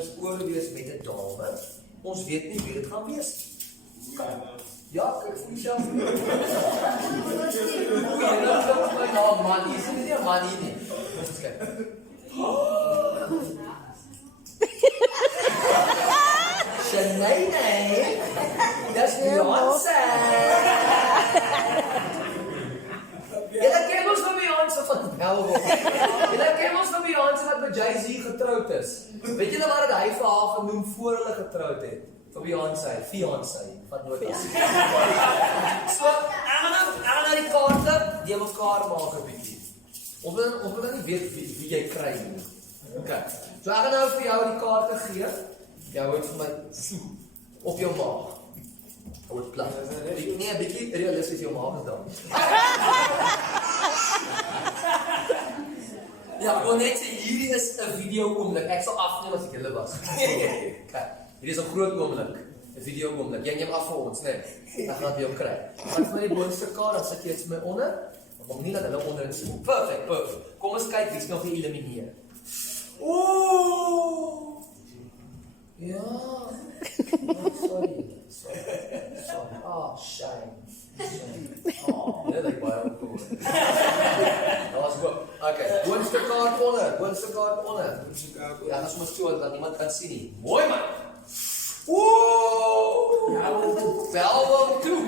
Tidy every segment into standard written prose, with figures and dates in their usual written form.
is oorwees met 'n dame. Ons weet nie wie dit gaan wees nie. Ja, kyk vir jouself. Oei, nou klop my naam, man. Hier is nie 'n man hier nie. Ons kyk. Shanae, dis Beyoncé. Julle ken ons van Beyoncé van Belwel. Julle ken ons van Beyoncé wat met Jay-Z getroud is. Weet julle wat hy vir haar genoem voor hulle getroud het? Vir Beyoncé, fiancé, wat nooit was. So, ek gaan die kaarte die mekaar maak 'n bietjie. Ons wil nie weet wie jy kry nie. Okay. So ek gaan nou vir jou die kaarte gee. Jy hoor vir my op jou maag. Hou dit plat. Nee, 'n bietjie realisties jou maag is dan. Ja, kon net sê hierdie is 'n video oomblik. Ek sal afneem as ek julle was. Okay. Hierdie is 'n groot oomblik. 'n Video oomblik. Jy neem af vir ons, né? Nee. Dan gaan jy hom kry. Gaan vir my die boonste kaart, dan sit jy iets my onder. Om nie dat hulle onderin sit. Perfect. Kom ons kyk wie's nog geëlimineer. Ooh! Ja. Oh, sorry. Oh, shame. Oh, nee, dat baie goed. Dat was goed. Okay, boonste kaart onder. Ja, dat is maar so dat niemand kan sien nie. Mooi man. Ooh! Ja, Belwel toe.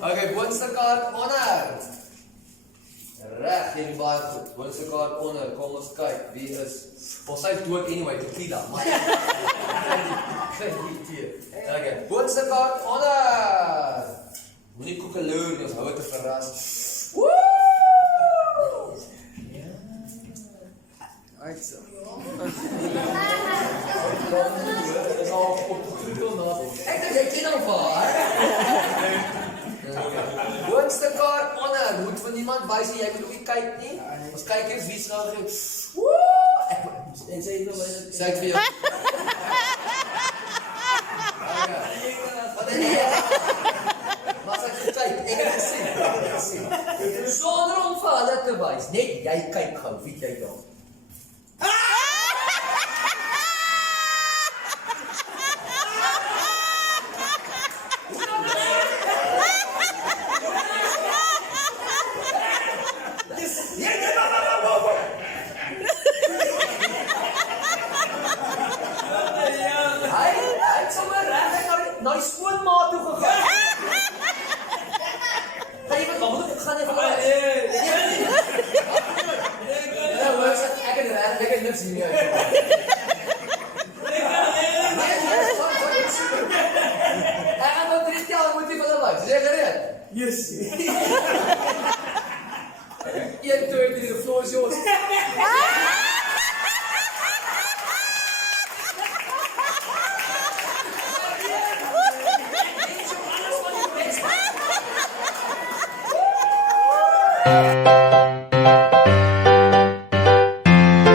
Okay, boonste kaart onder. Reg, jy baie goed. Boonste kaart onder. Kom ons kyk wie is. Ons sy dood anyway, tequila. Maar okay, boonste kaart onder. Moenie koekeloer nie, ons hou dit te verras. Woo! Ja. Uitso. Dis al op die toon na. Ek dink jy ken hom waar. Boonste kaart onder. Moet van niemand wys jy moet ook nie kyk nie. Ons kyk eers wie's nou gee. Woo! En sê jy nou sê ek vir jou. Wat dan jy? Wat ek kyk, ek het gesien. Sonder om vir hulle te wys, net jy kyk gou, wie jy dan. Na die skoonmaat toe gegaan. Gaan jy met hom gaan jy gaan? Ek het niks hier nie. Ek gaan nog 3 keer moet jy vir hulle wys. Is jy gereed? Yes. 1 2 3 the floor is yours.